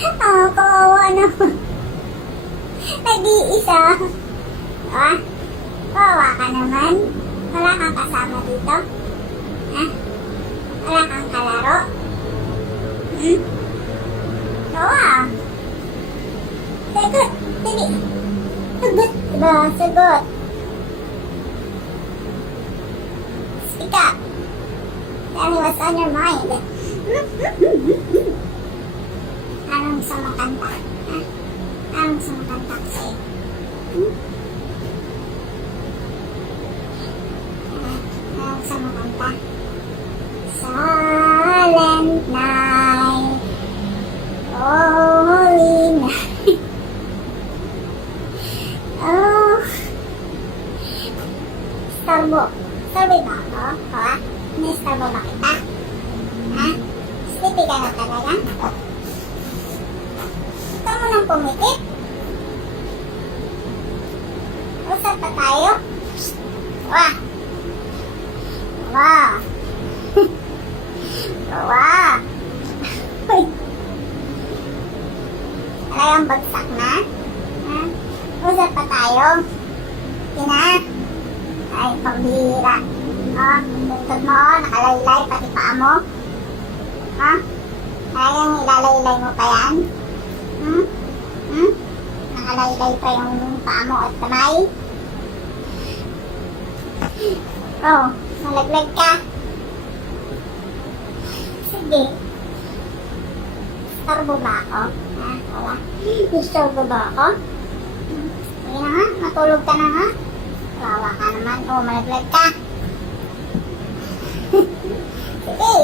Kawawa naman. Nag-iisa. Ah, kawawa ka naman. Wala kang kasama dito. Ha? Wala kang kalaro. Oo. Sagot. Dali. Sagot ba? Sagot. Speak up. Tell me what's on your mind. Anong gusto mong kanta? Ha? Anong gusto mong kanta ko sa'yo? Anong gusto mong kanta? Silent night. Oh, holy night. Oh. Starbo. Starbo ba ako? Ha? Ni-starbo ba kita? Ha? Sleepy ka na talaga? Gusto mo nang pumikit? Usap pa tayo? Wah! Wah! Wah! Uy! Talagang bagsak na? Ha? Usap pa tayo? Kina? Ay, pambihira. Oh, tuntod mo, nakalaylay, pati paa mo. Ha? Talagang ilalaylay mo pa yan? Nakalaylay pa yung paa mo at kamay? Oh, malaglag ka. Sige. Starbo ba ako? Ha? Wala. Starbo ba ako? Sige na nga, matulog ka na nga. Wawa ka naman. Oh, malaglag ka. Sige,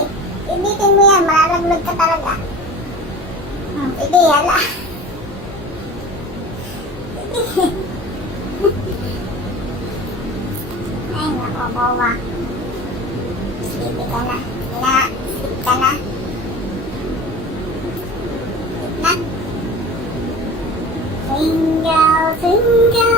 ibitin mo yan. Malalaglag ka talaga. Sige, hala. Sige. Ay, nakokowa. Sleepy ka na. Sleep ka na. Sleep na. Twinkle, twinkle.